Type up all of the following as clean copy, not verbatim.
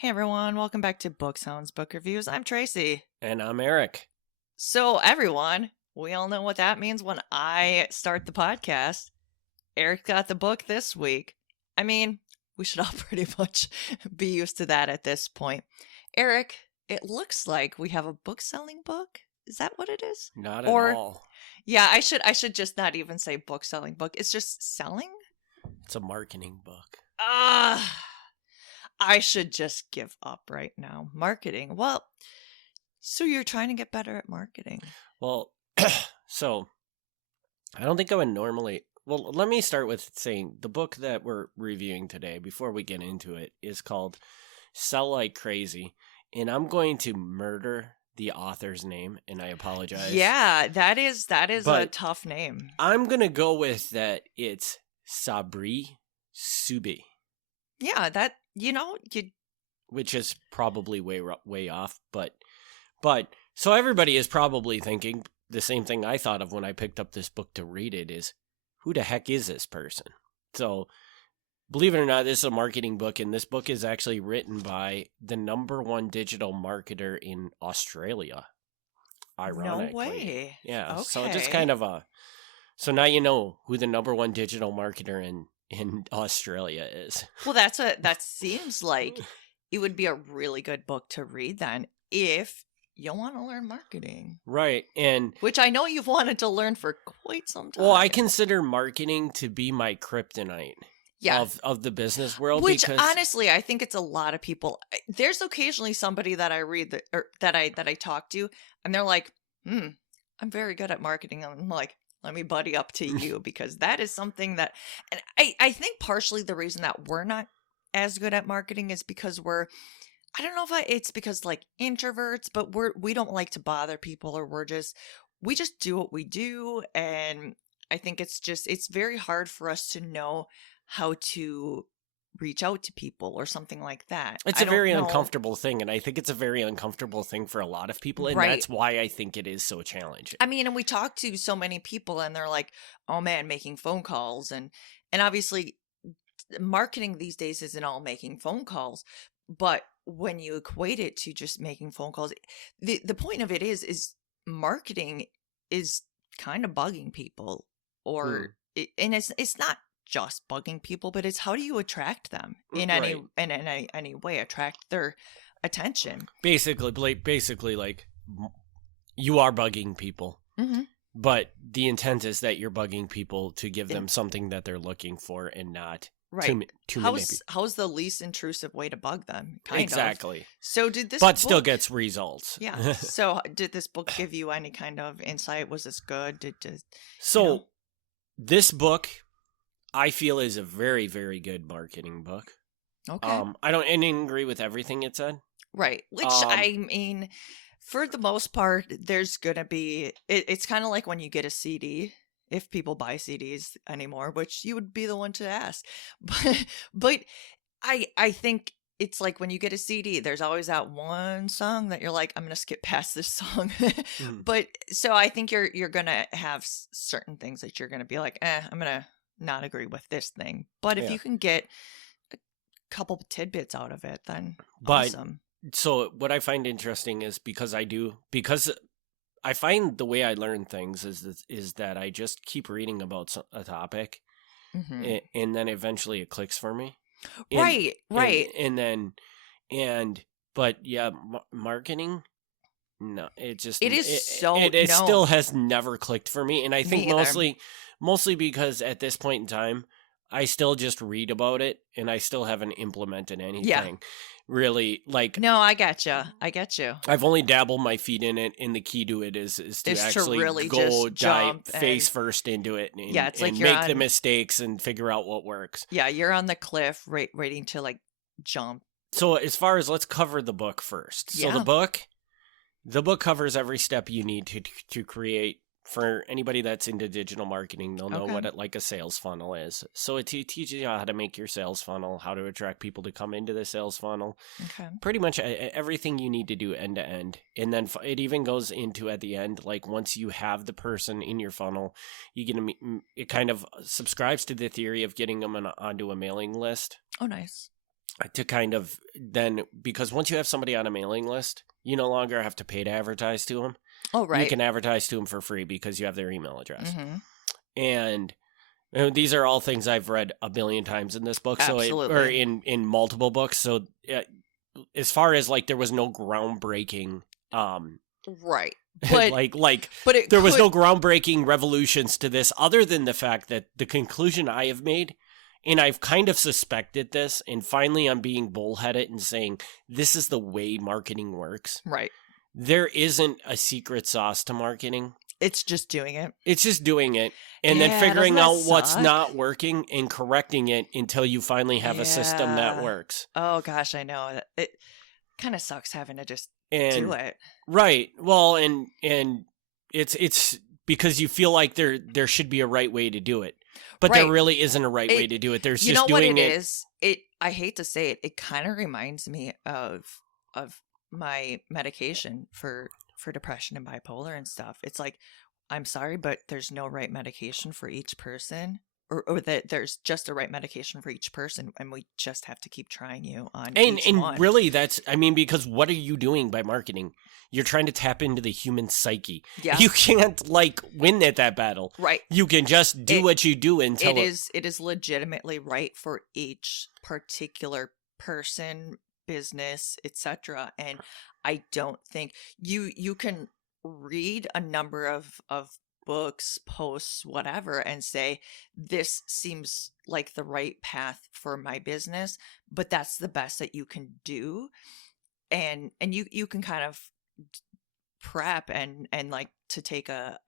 Hey everyone, welcome back to Book Sounds Book Reviews. I'm Tracy. And I'm Eric. So, everyone, we all know what that means when I start the podcast. Eric got the book this week. I mean, we should all pretty much be used to that at this point. Eric, it looks like we have a book selling book. Is that what it is? Not at all. Yeah, I should just not even say book selling book. It's just selling? It's a marketing book. I should just give up right now. Marketing. Well, so you're trying to get better at marketing. Well, so I don't think I would normally. Well, let me start with saying the book that we're reviewing today, before we get into it, is called Sell Like Crazy. And I'm going to murder the author's name, and I apologize. Yeah, that is a tough name. I'm going to go with that it's Sabri Subi. Yeah, that, which is probably way off, but so everybody is probably thinking the same thing I thought of when I picked up this book to read it is, who the heck is this person? So believe it or not, this is a marketing book, and this book is actually written by the #1 digital marketer in Australia. Ironically. No way. Yeah. Okay. So just kind of so now you know who the #1 digital marketer in Australia is. Well, that seems like it would be a really good book to read then if you want to learn marketing. Right. And which I know you've wanted to learn for quite some time. Well, I consider marketing to be my kryptonite. Yeah. Of the business world. Which because honestly, I think it's a lot of people. There's occasionally somebody that I read that I talk to, and they're like, I'm very good at marketing. I'm like, let me buddy up to you, because that is something that, and I think partially the reason that we're not as good at marketing is because I don't know if it's because like introverts, but we don't like to bother people, or we just do what we do. And I think it's very hard for us to know how to reach out to people or something like that. It's a very uncomfortable thing, and I think it's a very uncomfortable thing for a lot of people, and that's why I think it is so challenging. I mean, and we talk to so many people, and they're like, oh man, making phone calls, and obviously marketing these days isn't all making phone calls, but when you equate it to just making phone calls, the point of it is marketing is kind of bugging people, or and it's not just bugging people, but it's how do you attract them in any way, attract their attention. Basically, like you are bugging people, but the intent is that you're bugging people to give them something that they're looking for, and not how's the least intrusive way to bug them? Exactly. So did this, but still gets results. Yeah. So did this book give you any kind of insight? Was this good? This book, I feel, is a very, very good marketing book. Okay. I don't agree with everything it said. Right. Which, I mean, for the most part, there's going to be... It's kind of like when you get a CD, if people buy CDs anymore, which you would be the one to ask. But I think it's like when you get a CD, there's always that one song that you're like, I'm going to skip past this song. But so I think you're going to have certain things that you're going to be like, I'm going to not agree with this thing. But if you can get a couple tidbits out of it, then awesome. So what I find interesting is because I find the way I learn things is that I just keep reading about a topic, and then eventually it clicks for me. Right. But yeah, marketing. No, it still has never clicked for me, and I think mostly because at this point in time, I still just read about it, and I still haven't implemented anything. Really, like... No, I get you. I've only dabbled my feet in it, and the key to it is to actually really go just dive face first into it, and, it's like and make the mistakes and figure out what works. Yeah, you're on the cliff, waiting to like jump. So as far as, let's cover the book first. So the book covers every step you need to create. For anybody that's into digital marketing, they'll know what a sales funnel is. So it teaches you how to make your sales funnel, how to attract people to come into the sales funnel. Okay. Pretty much everything you need to do end to end. And then it even goes into, at the end, like once you have the person in your funnel, it kind of subscribes to the theory of getting them onto a mailing list. Oh, nice. to kind of then, because once you have somebody on a mailing list, you no longer have to pay to advertise to them. Oh, right. You can advertise to them for free because you have their email address. Mm-hmm. And these are all things I've read a billion times in this book, Absolutely. or in multiple books. So as far as like there was no groundbreaking, right, but there was no groundbreaking revolutions to this, other than the fact that the conclusion I have made, and I've kind of suspected this, and finally I'm being bullheaded and saying this is the way marketing works. Right. There isn't a secret sauce to marketing. It's just doing it. It's just doing it, and then figuring out what's not working and correcting it until you finally have a system that works. Oh gosh, I know. It kind of sucks having to just do it. Right. Well, and it's because you feel like there should be a right way to do it, but there really isn't a right way to do it. There's just doing it. Is. I hate to say it. It kind of reminds me of my medication for depression and bipolar and stuff. It's like, I'm sorry, but there's no right medication for each person, or that there's just a right medication for each person, and we just have to keep trying you on each one. And really, because what are you doing by marketing? You're trying to tap into the human psyche. Yeah. You can't win at that battle. Right. You can just do what you do until it is legitimately right for each particular person, business, etc. And I don't think you can read a number of books, posts, whatever, and say this seems like the right path for my business, but that's the best that you can do, and you can kind of prep and like, to take a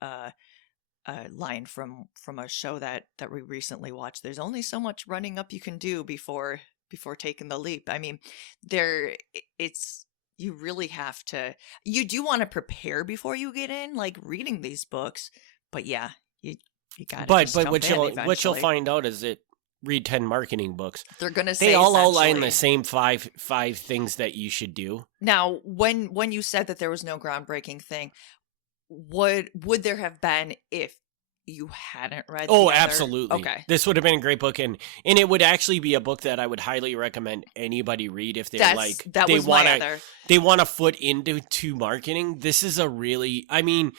line from a show that we recently watched. There's only so much running up you can do before taking the leap. I mean, you really have to, you do want to prepare before you get in, like reading these books, but yeah, you got to. But what you'll find out is that read 10 marketing books. They're gonna say they all outline the same five things that you should do. Now, when you said that there was no groundbreaking thing, would there have been if you hadn't read? Absolutely. Okay, this would have been a great book, and it would actually be a book that I would highly recommend anybody read if they want to foot into marketing. This is a really, I mean,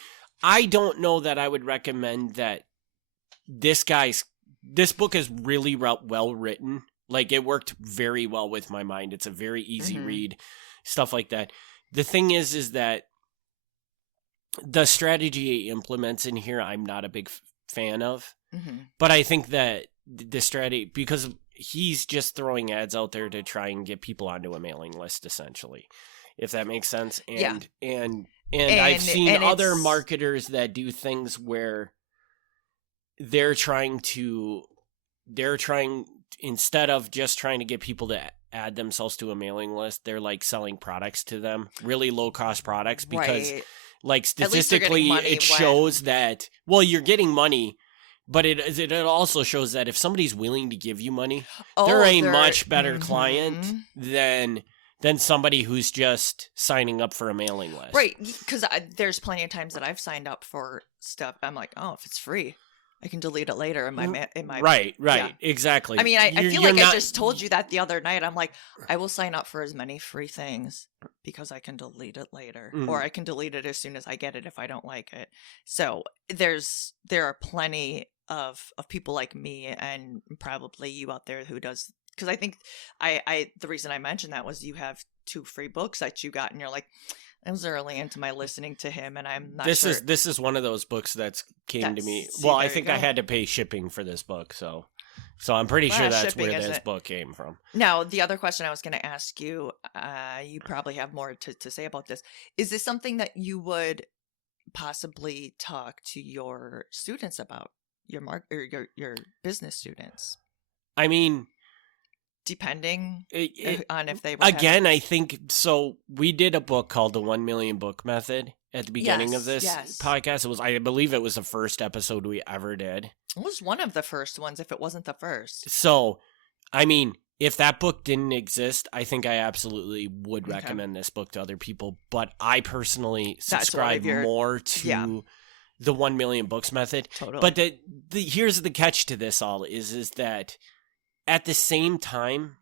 I don't know that I would recommend that. This book is really well written. Like, it worked very well with my mind. It's a very easy read, stuff like that. The thing is that the strategy he implements in here, I'm not a big fan of. But I think that the strategy, because he's just throwing ads out there to try and get people onto a mailing list, essentially, if that makes sense. And I've seen other marketers that do things where they're trying, instead of just trying to get people to add themselves to a mailing list, they're like selling products to them, really low cost products, because like statistically it shows that, well, you're getting money, but it also shows that if somebody's willing to give you money, they're a much better client than somebody who's just signing up for a mailing list. Right, because there's plenty of times that I've signed up for stuff, I'm like, oh, if it's free, I can delete it later in my right, exactly. I mean, I feel like I just told you that the other night. I'm like, I will sign up for as many free things because I can delete it later, or I can delete it as soon as I get it if I don't like it. So there are plenty of people like me, and probably you out there who does, because I think the reason I mentioned that was you have 2 free books that you got, and you're like, I was early into my listening to him, and I'm not sure. This is one of those books that came to me. Well, I think I had to pay shipping for this book, so I'm pretty sure that's where this book came from. Now, the other question I was going to ask you, you probably have more to say about this. Is this something that you would possibly talk to your students about, your business students? I mean, depending on if they were I think so. We did a book called the 1 Million Book Method at the beginning of this podcast. I believe it was the first episode we ever did. It was one of the first ones, if it wasn't the first. So, I mean, if that book didn't exist, I think I absolutely would recommend this book to other people. But I personally subscribe more to the 1 Million Books Method. Totally. But here's the catch to this all is that at the same time,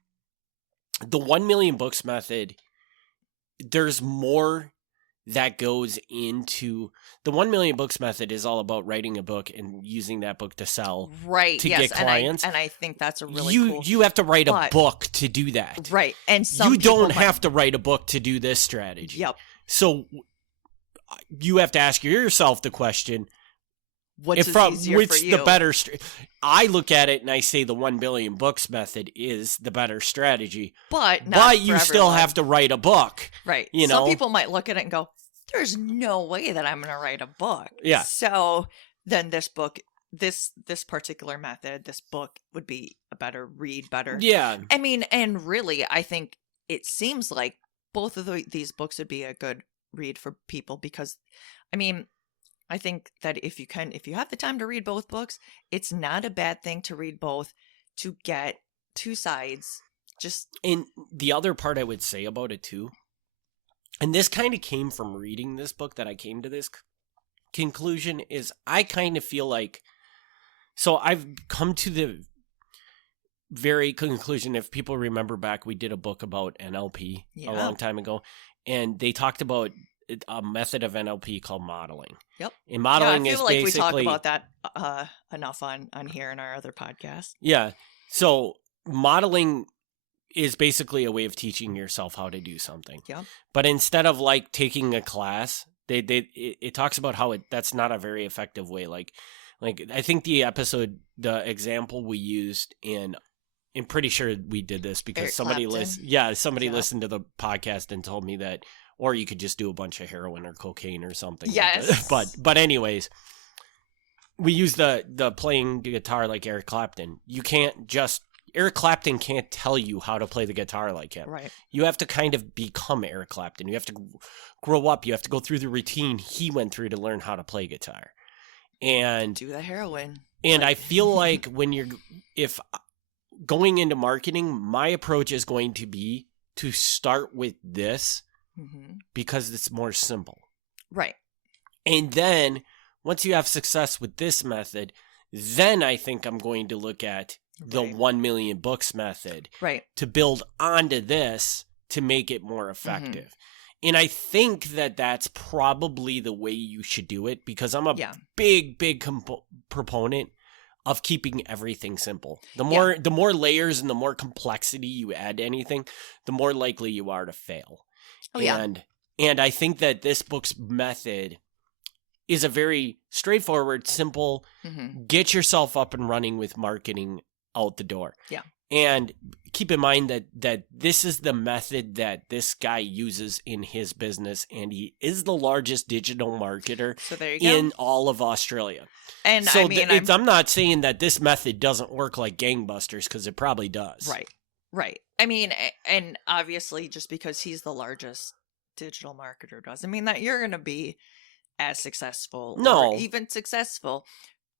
the 1 million books method, there's more that goes into the 1 million books method is all about writing a book and using that book to sell, right, to yes, get clients. And I think that's a really cool. You have to write a book to do that. Right. And some you don't have to write a book to do this strategy. Yep. So you have to ask yourself the question, which the better I look at it and I say the 1 billion books method is the better strategy. But you still have to write a book. Right. You know? Some people might look at it and go, there's no way that I'm going to write a book. Yeah. So then this book, this particular method, this book would be a better read, better. Yeah. I mean, and really, I think it seems like both of these books would be a good read for people because, I mean, I think that if you have the time to read both books, it's not a bad thing to read both to get two sides. And the other part I would say about it too, and this kind of came from reading this book that I came to this conclusion, is I kind of feel like, so I've come to the very conclusion, if people remember back, we did a book about NLP a long time ago, and they talked about a method of NLP called modeling. Yep. And modeling I feel is like basically... we talk about that enough on here in our other podcast. Yeah. So modeling is basically a way of teaching yourself how to do something. Yep. But instead of like taking a class, it talks about how that's not a very effective way. Like I think the example we used I'm pretty sure we did this because Eric somebody Clapton. listened to the podcast and told me that, or you could just do a bunch of heroin or cocaine or something. Yes. But anyways, we use the playing guitar like Eric Clapton. Eric Clapton can't tell you how to play the guitar like him. Right. You have to kind of become Eric Clapton. You have to grow up. You have to go through the routine he went through to learn how to play guitar. And do the heroin. And I feel like if going into marketing, my approach is going to be to start with this because it's more simple. Right. And then once you have success with this method, then I think I'm going to look at the 1 million books method to build onto this to make it more effective. And I think that that's probably the way you should do it because I'm a big proponent of keeping everything simple. The more layers and the more complexity you add to anything, the more likely you are to fail. And I think that this book's method is a very straightforward, simple, get yourself up and running with marketing out the door. Yeah. And keep in mind that this is the method that this guy uses in his business, and he is the largest digital marketer in all of Australia. And so I mean, I'm not saying that this method doesn't work like gangbusters, because it probably does. Right. I mean, and obviously just because he's the largest digital marketer doesn't mean that you're going to be as successful or even successful.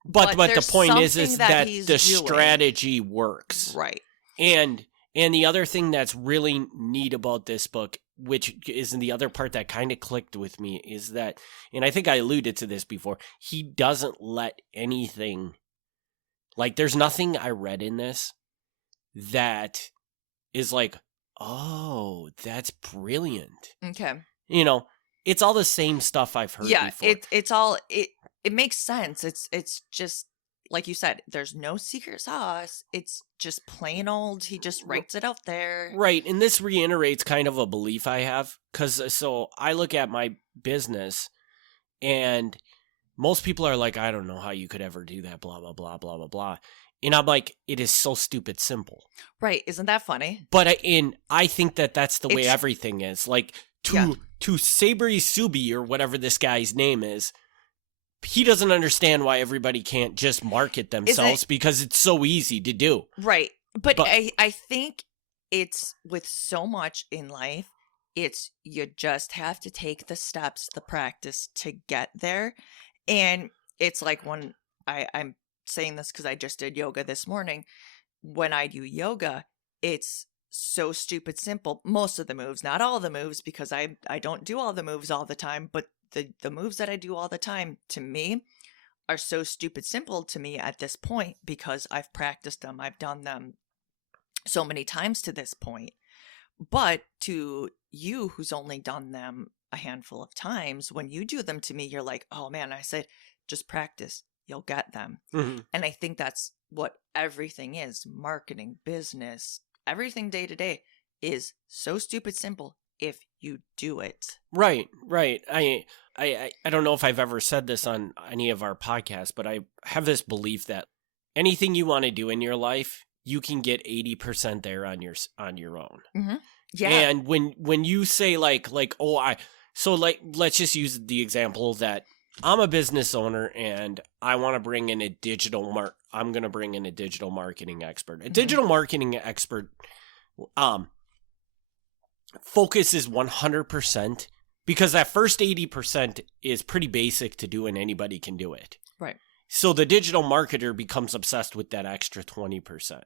But the point is that the strategy works. Right. And the other thing that's really neat about this book, which is the other part that kind of clicked with me, is that, and I think I alluded to this before, he doesn't let anything, like there's nothing I read in this that is like, oh, that's brilliant. Okay. You know, it's all the same stuff I've heard before. It makes sense. It's just like you said, there's no secret sauce. It's just plain old. He just writes it out there. Right. And this reiterates kind of a belief I have. So I look at my business and most people are like, I don't know how you could ever do that, blah, blah, blah, blah, blah, blah. And I'm like, it is so stupid simple. Right. Isn't that funny? But I think that that's the way everything is. Like to Sabri Subi or whatever this guy's name is, he doesn't understand why everybody can't just market themselves because it's so easy to do. Right. But I think it's with so much in life, you just have to take the steps, the practice to get there. And it's like when I'm saying this because I just did yoga this morning. When I do yoga, it's so stupid simple. Most of the moves, not all the moves, because I don't do all the moves all the time, but the moves that I do all the time, to me, are so stupid simple to me at this point because I've practiced them. I've done them so many times to this point. But to you, who's only done them a handful of times, when you do them to me, you're like, oh man, I said, just practice, you'll get them. Mm-hmm. And I think that's what everything is. Marketing, business, everything day to day is so stupid simple if you do it. Right. I don't know if I've ever said this on any of our podcasts, but I have this belief that anything you want to do in your life, you can get 80% there on your own. Mm-hmm. Yeah. And when you say let's just use the example that I'm a business owner and I want to bring in a I'm going to bring in a digital marketing expert. A digital marketing expert focuses 100% because that first 80% is pretty basic to do and anybody can do it. Right. So the digital marketer becomes obsessed with that extra 20%.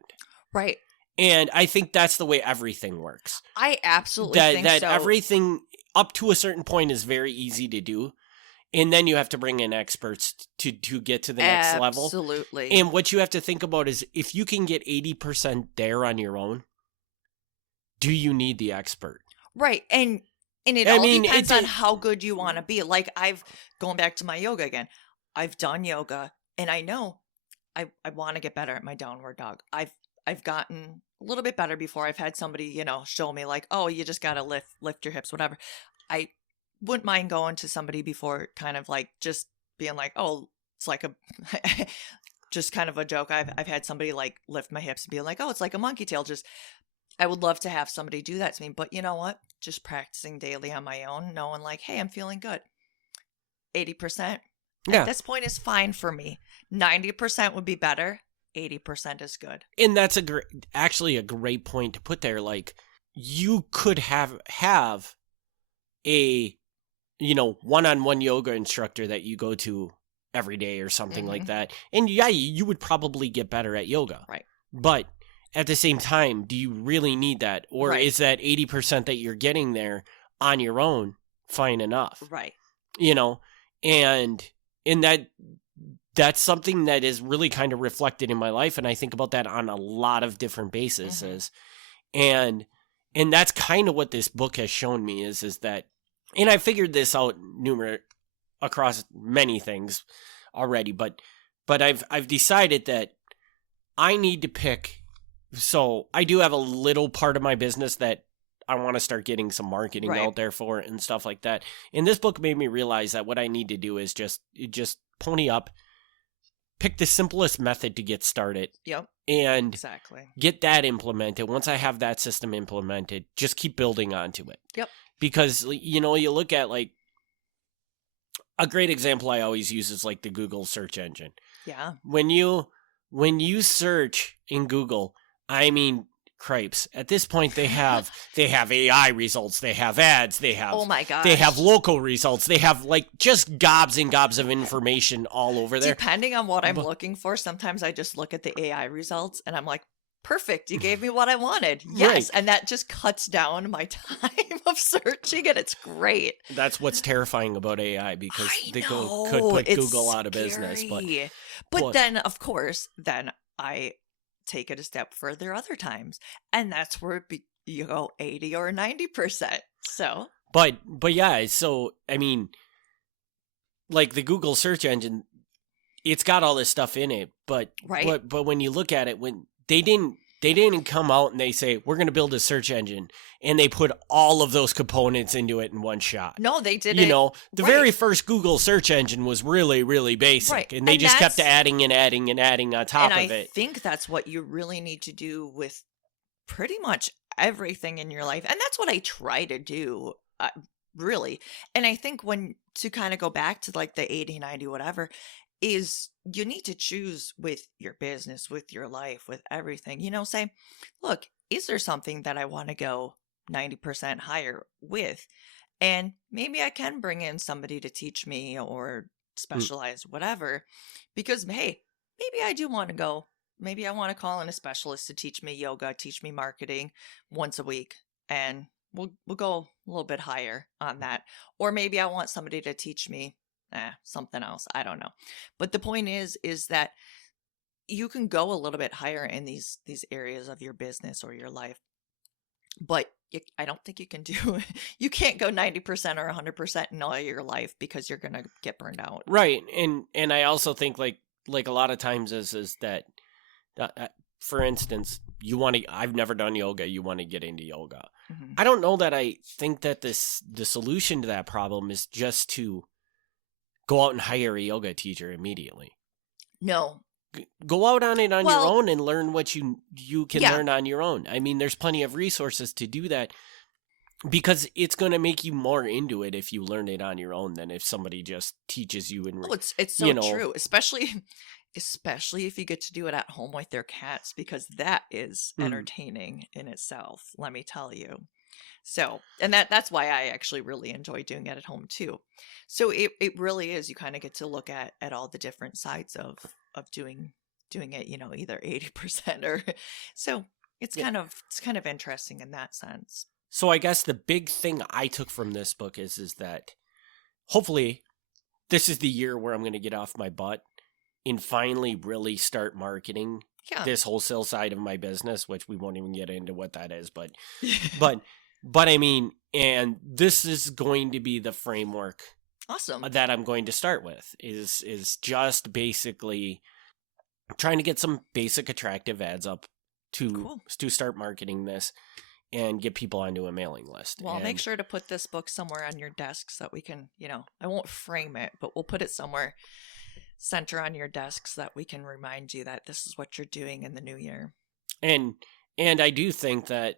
Right. And I think that's the way everything works. I absolutely think so. Everything up to a certain point is very easy to do. And then you have to bring in experts to get to the next level. Absolutely. And what you have to think about is if you can get 80% there on your own, do you need the expert? Right. And it depends on how good you want to be. Like going back to my yoga again, I've done yoga and I know I want to get better at my downward dog. I've gotten a little bit better before. I've had somebody, show me like, oh, you just got to lift your hips, whatever. I wouldn't mind going to somebody before kind of like just being like, oh, it's like just kind of a joke. I've had somebody like lift my hips and be like, oh, it's like a monkey tail. I would love to have somebody do that to me. But you know what? Just practicing daily on my own, knowing like, hey, I'm feeling good. 80% at this point is fine for me. 90% would be better. 80% is good. And that's actually a great point to put there. Like you could have a, one-on-one yoga instructor that you go to every day or something like that. And yeah, you would probably get better at yoga. Right. But at the same time, do you really need that? Or is that 80% that you're getting there on your own fine enough? Right. And that's something that is really kind of reflected in my life. And I think about that on a lot of different bases. And that's kind of what this book has shown me is that, and I figured this out across many things already, but I've decided that I need to pick. So I do have a little part of my business that I want to start getting some marketing out there for and stuff like that. And this book made me realize that what I need to do is just pony up, pick the simplest method to get started. Yep. And exactly get that implemented. Once I have that system implemented, just keep building onto it. Yep. Because, you look at like a great example I always use is like the Google search engine. Yeah. When you search in Google, I mean, cripes. At this point, they have AI results, they have ads, they have oh my gosh, they have local results, they have like just gobs and gobs of information all over there. Depending on what I'm looking for, sometimes I just look at the AI results and I'm like, perfect, you gave me what I wanted. Yes, right. And that just cuts down my time of searching, and it's great. That's what's terrifying about AI because they could put Google out of business. But then, of course, I take it a step further other times, and that's where you go 80 or 90%. So, but yeah, so I mean, like the Google search engine, it's got all this stuff in it, but when you look at it, when they didn't come out and they say we're going to build a search engine and they put all of those components into it in one shot. No, they didn't. The very first Google search engine was really, really basic, and they just kept adding and adding and adding on top of it. And I think that's what you really need to do with pretty much everything in your life, and that's what I try to do, really. And I think to kind of go back to like the 80, 90, whatever, is you need to choose with your business, with your life, with everything, say, look, is there something that I want to go 90% higher with? And maybe I can bring in somebody to teach me or specialize, whatever, because, hey, maybe I do want to go. Maybe I want to call in a specialist to teach me yoga, teach me marketing once a week, and we'll go a little bit higher on that. Or maybe I want somebody to teach me something else. I don't know. But the point is that you can go a little bit higher in these areas of your business or your life. But I don't think you can do you can't go 90% or 100% in all your life because you're going to get burned out. Right. And I also think like a lot of times is that for instance, I've never done yoga, you want to get into yoga. Mm-hmm. I don't know that I think that the solution to that problem is just to go out and hire a yoga teacher immediately. No. Go out on it on your own and learn what you can learn on your own. I mean, there's plenty of resources to do that because it's going to make you more into it if you learn it on your own than if somebody just teaches you. And it's so true, especially if you get to do it at home with their cats, because that is entertaining in itself, let me tell you. So, and that's why I actually really enjoy doing it at home too. So it really is, you kind of get to look at all the different sides of doing it, either 80% or so it's kind of interesting in that sense. So I guess the big thing I took from this book is that hopefully this is the year where I'm going to get off my butt and finally really start marketing this wholesale side of my business, which we won't even get into what that is, but I mean, and this is going to be the framework that I'm going to start with is just basically trying to get some basic attractive ads up to start marketing this and get people onto a mailing list. Well, I'll make sure to put this book somewhere on your desk so that we can, I won't frame it, but we'll put it somewhere center on your desk so that we can remind you that this is what you're doing in the new year. And I do think that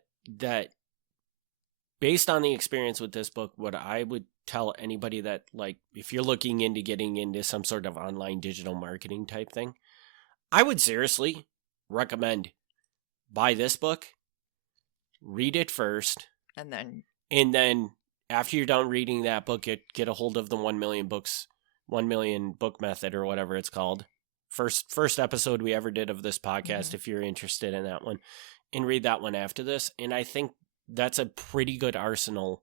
based on the experience with this book, what I would tell anybody that, like, if you're looking into getting into some sort of online digital marketing type thing, I would seriously recommend buy this book, read it first, and then after you're done reading that book, get a hold of the 1 million book method or whatever it's called. First episode we ever did of this podcast, if you're interested in that one, and read that one after this. And I think that's a pretty good arsenal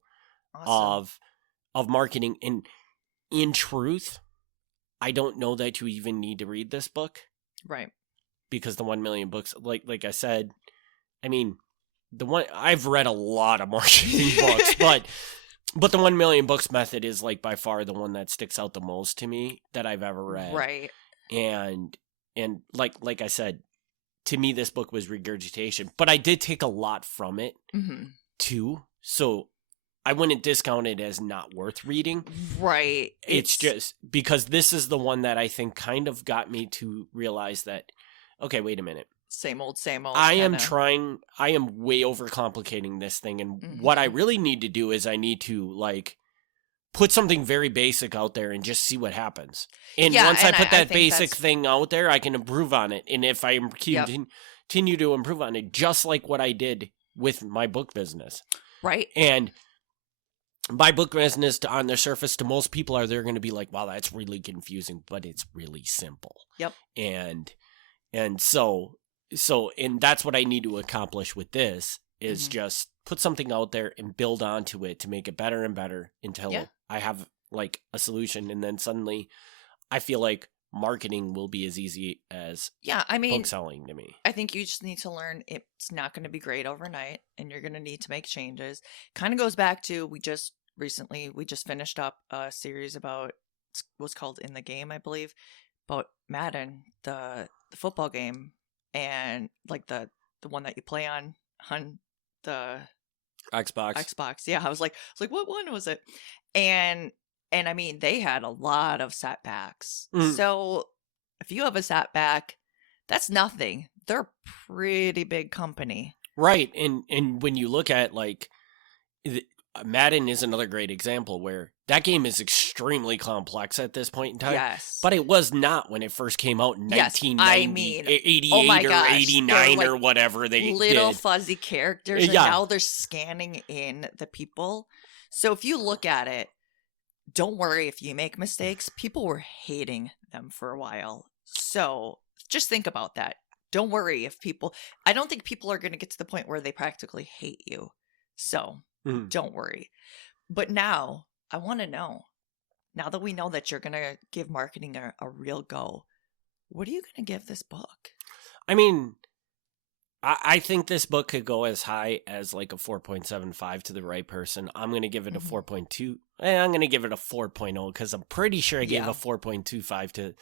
of marketing. And in truth, I don't know that you even need to read this book. Right. Because the 1 million books, like I said, I mean, I've read a lot of marketing books, but the 1 million books method is like by far the one that sticks out the most to me that I've ever read. Right. And like I said, to me, this book was regurgitation, but I did take a lot from it too. So I wouldn't discount it as not worth reading. Right. It's just because this is the one that I think kind of got me to realize that, okay, wait a minute. Same old. I am way overcomplicating this thing. And what I really need to do is I need to like put something very basic out there and just see what happens. And once I put that basic thing out there, I can improve on it. And if I continue to improve on it, just like what I did with my book business. Right. And my book business on the surface to most people they're going to be like, wow, that's really confusing, but it's really simple. Yep. And so that's what I need to accomplish with this is just put something out there and build onto it to make it better and better until I have like a solution. And then suddenly I feel like marketing will be as easy as book selling to me. I think you just need to learn it's not going to be great overnight and you're going to need to make changes. Kind of goes back to we just finished up a series about what's called In the Game, I believe, about Madden, the football game, and like the one that you play on the Xbox. Yeah, I was like, what one was it? And I mean, they had a lot of setbacks. So if you have a setback, that's nothing. They're a pretty big company. Right. And when you look at like Madden is another great example where that game is extremely complex at this point in time. Yes. But it was not when it first came out in 1990, 88 or 89 or whatever they little did. Fuzzy characters, and now they're scanning in the people. So if you look at it, don't worry if you make mistakes. People were hating them for a while. So just think about that. Don't worry if I don't think people are going to get to the point where they practically hate you. So don't worry. But now I want to know, now that we know that you're going to give marketing a real go, what are you going to give this book? I mean, I think this book could go as high as like a 4.75 to the right person. I'm going to give it a 4.2. I'm going to give it a 4.0 because I'm pretty sure I gave a 4.25 to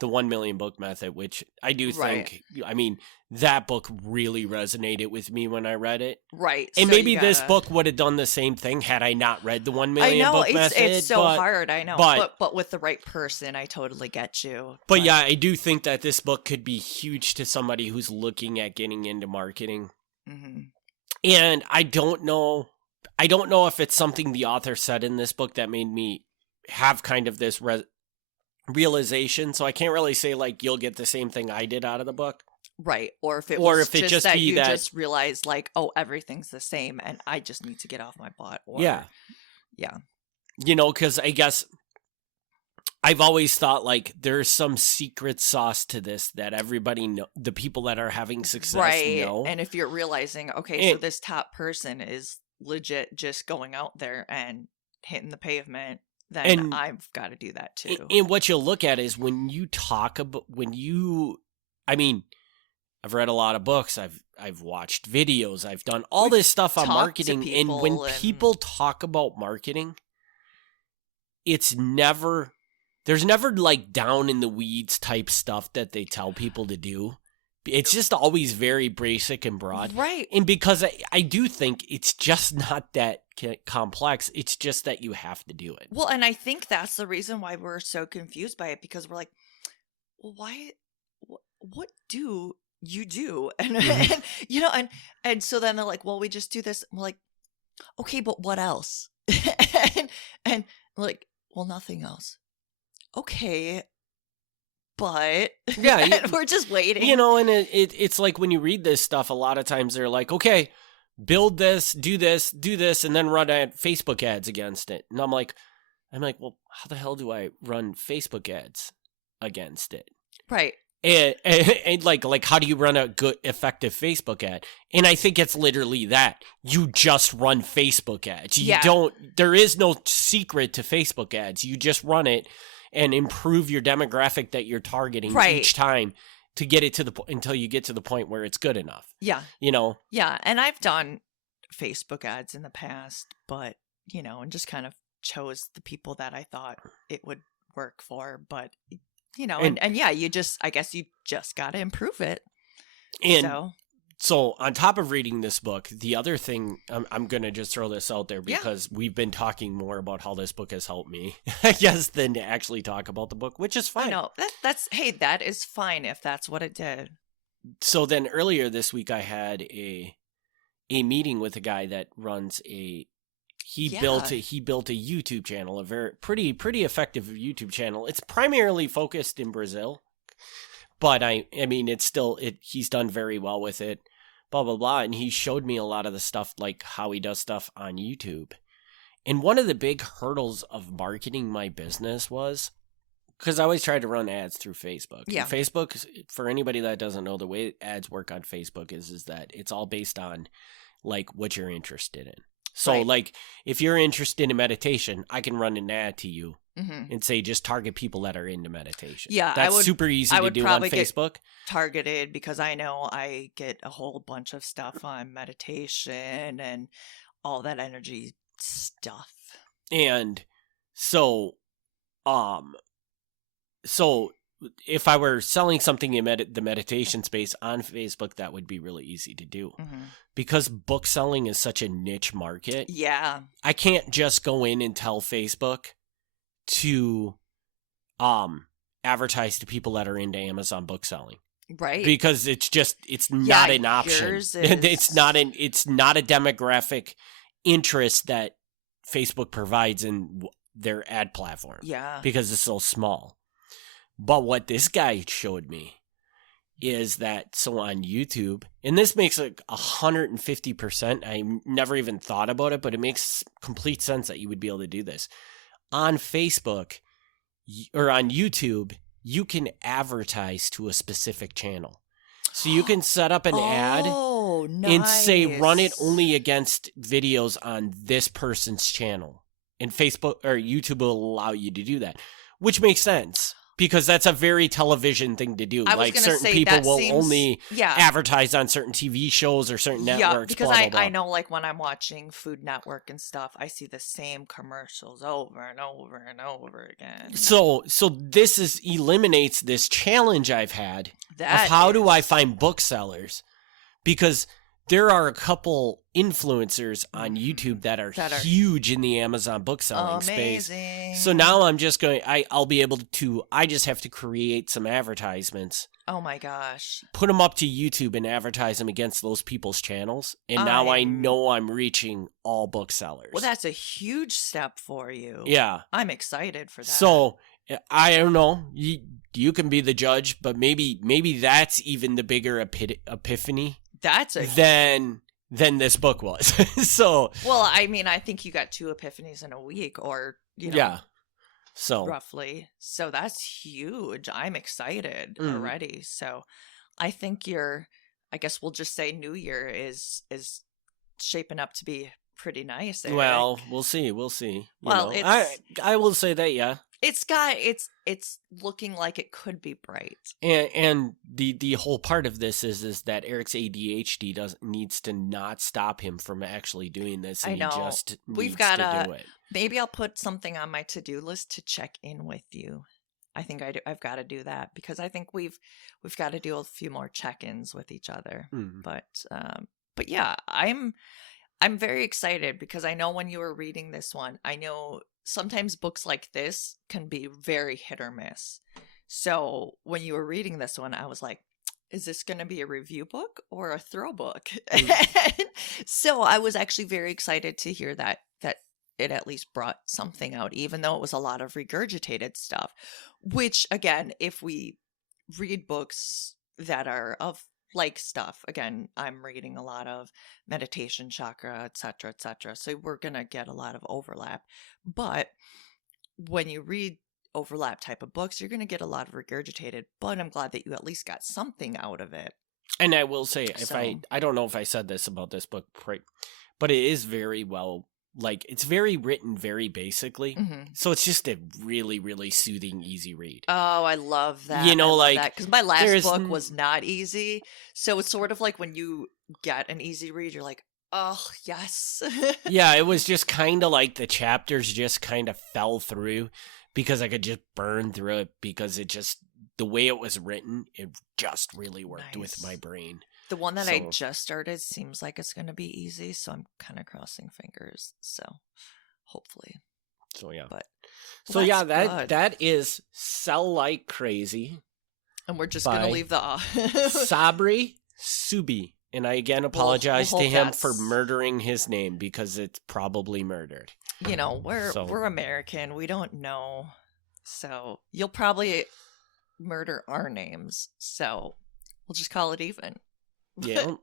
the 1 million book method, which I do think, I mean, that book really resonated with me when I read it. Right. And so maybe this book would have done the same thing had I not read the 1 million book method. It's so hard, I know. But with the right person, I totally get you. But yeah, I do think that this book could be huge to somebody who's looking at getting into marketing. Mm-hmm. And I don't know if it's something the author said in this book that made me have kind of this realization, so I can't really say like you'll get the same thing I did out of the book, right? Or if it just that you just realize like, oh, everything's the same, and I just need to get off my butt. Or, yeah. You know, because I guess I've always thought like there's some secret sauce to this that everybody know, the people that are having success know. And if you're realizing, okay, so this top person is legit just going out there and hitting the pavement, then I've got to do that too. And what you'll look at is when you talk about, I mean, I've read a lot of books, I've watched videos, I've done all this stuff on marketing, and when people talk about marketing, there's never like down in the weeds type stuff that they tell people to do. It's just always very basic and broad. Right. And because I do think it's just not that complex. It's just that you have to do it. Well, and I think that's the reason why we're so confused by it, because we're like, well, why, what do you do? And, and you know, and so then they're like, well, we just do this. And we're like, okay, but what else? and we're like, well, nothing else. Okay. But yeah, we're just waiting. You know, and it's like when you read this stuff, a lot of times they're like, okay, build this, do this, and then run Facebook ads against it. And I'm like, well, how the hell do I run Facebook ads against it? Right. And like, how do you run a good, effective Facebook ad? And I think it's literally that. You just run Facebook ads. There is no secret to Facebook ads. You just run it and improve your demographic that you're targeting each time to get it until you get to the point where it's good enough. Yeah. You know? Yeah. And I've done Facebook ads in the past, but, you know, and just kind of chose the people that I thought it would work for. But, you know, and yeah, I guess you just got to improve it. And so on top of reading this book, the other thing, I'm going to just throw this out there because we've been talking more about how this book has helped me, I guess, than to actually talk about the book, which is fine. No, that is fine if that's what it did. So then earlier this week, I had a meeting with a guy that runs he built a YouTube channel, a very pretty effective YouTube channel. It's primarily focused in Brazil, but I mean, he's done very well with it. Blah, blah, blah. And he showed me a lot of the stuff, like how he does stuff on YouTube. And one of the big hurdles of marketing my business was, because I always try to run ads through Facebook. Yeah. And Facebook, for anybody that doesn't know, the way ads work on Facebook is that it's all based on like what you're interested in. So like if you're interested in meditation, I can run an ad to you and say just target people that are into meditation. Yeah, that's super easy to do on Facebook. Targeted because I know I get a whole bunch of stuff on meditation and all that energy stuff. And so if I were selling something in the meditation space on Facebook, that would be really easy to do. Because book selling is such a niche market. Yeah. I can't just go in and tell Facebook to advertise to people that are into Amazon book selling. Right. Because it's not an option. It's not a demographic interest that Facebook provides in their ad platform. Yeah. Because it's so small. But what this guy showed me is that, so on YouTube, and this makes like 150%, I never even thought about it, but it makes complete sense that you would be able to do this. On Facebook, or on YouTube, you can advertise to a specific channel. So you can set up an ad and say, run it only against videos on this person's channel. And Facebook or YouTube will allow you to do that, which makes sense. because that's a very television thing to do. I was like gonna certain say, people that will seems- only yeah. advertise on certain TV shows or certain networks. because blah, blah, blah. I know, like, when I'm watching Food Network and stuff, I see the same commercials over and over and over again. So this eliminates this challenge I've had of how do I find booksellers, because there are a couple influencers on YouTube that are huge in the Amazon bookselling space. So now I'm just going, I'll be able to, I just have to create some advertisements. Oh my gosh. Put them up to YouTube and advertise them against those people's channels. And now I know I'm reaching all booksellers. Well, that's a huge step for you. Yeah. I'm excited for that. So I don't know. You can be the judge, but maybe that's even the bigger epiphany. That's than this book was. So well, I mean, I think you got 2 epiphanies in a week, or so roughly. So that's huge. I'm excited already. So I think I guess we'll just say New Year is shaping up to be pretty nice. Eric. Well, we'll see. Well, I will say that, yeah. It's looking like it could be bright. And the whole part of this is that Eric's ADHD needs to not stop him from actually doing this. And I know. He just We've needs got to do it. Maybe I'll put something on my to-do list to check in with you. I think I've got to do that, because I think we've got to do a few more check-ins with each other. But yeah, I'm very excited, because I know when you were reading this one, I know sometimes books like this can be very hit or miss. So when you were reading this one, I was like, is this going to be a review book or a throw book? So I was actually very excited to hear that it at least brought something out, even though it was a lot of regurgitated stuff, which, again, if we read books that are of like stuff, again, I'm reading a lot of meditation, chakra, etc., etc. So we're going to get a lot of overlap. But when you read overlap type of books, you're going to get a lot of regurgitated, but I'm glad that you at least got something out of it. And I will say, I don't know if I said this about this book, but it is very well, like, it's very written very basically. So it's just a really, really soothing, easy read. Oh, I love that. Because my last book was not easy. So it's sort of like when you get an easy read, you're like, oh, yes. Yeah, it was just kind of like the chapters just kind of fell through, because I could just burn through it, because it just, the way it was written, it just really worked with my brain. The one that I just started seems like it's going to be easy, so I'm kind of crossing fingers. So hopefully. So yeah. But so yeah, that is Sell Like Crazy. And we're just going to leave the Sabri Subi. And I again apologize to him for murdering his name, because it's probably murdered. You know, we're American. We don't know. So you'll probably murder our names. So we'll just call it even. Yeah.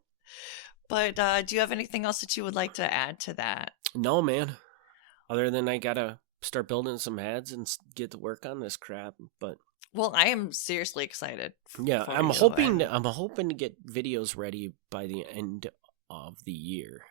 But do you have anything else that you would like to add to that? No, man. Other than I gotta start building some ads and get to work on this crap. But well, I am seriously excited. Yeah, I'm hoping to get videos ready by the end of the year.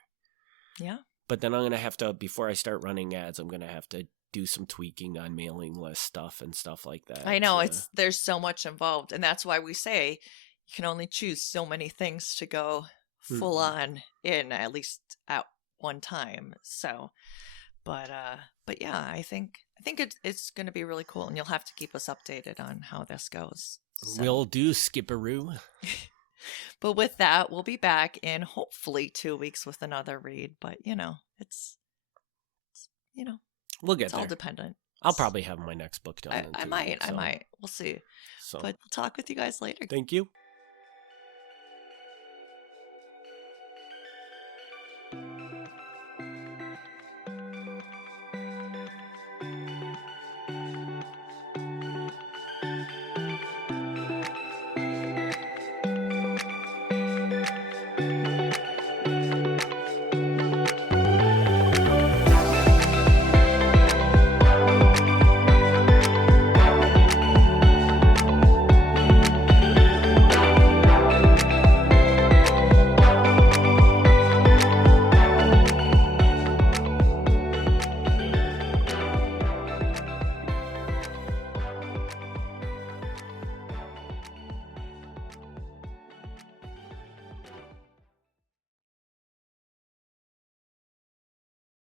Yeah. But then I'm gonna have to, before I start running ads, I'm gonna have to do some tweaking on mailing list stuff and stuff like that. I know, there's so much involved, and that's why we say you can only choose so many things to go full on in, at least at one time. So, but yeah, I think it's going to be really cool, and you'll have to keep us updated on how this goes. So. Will do, Skipperoo. But with that, we'll be back in hopefully 2 weeks with another read. But it's we'll get it's there. all dependent. I'll probably have my next book done. I might. We'll see. So. But we'll talk with you guys later. Thank you.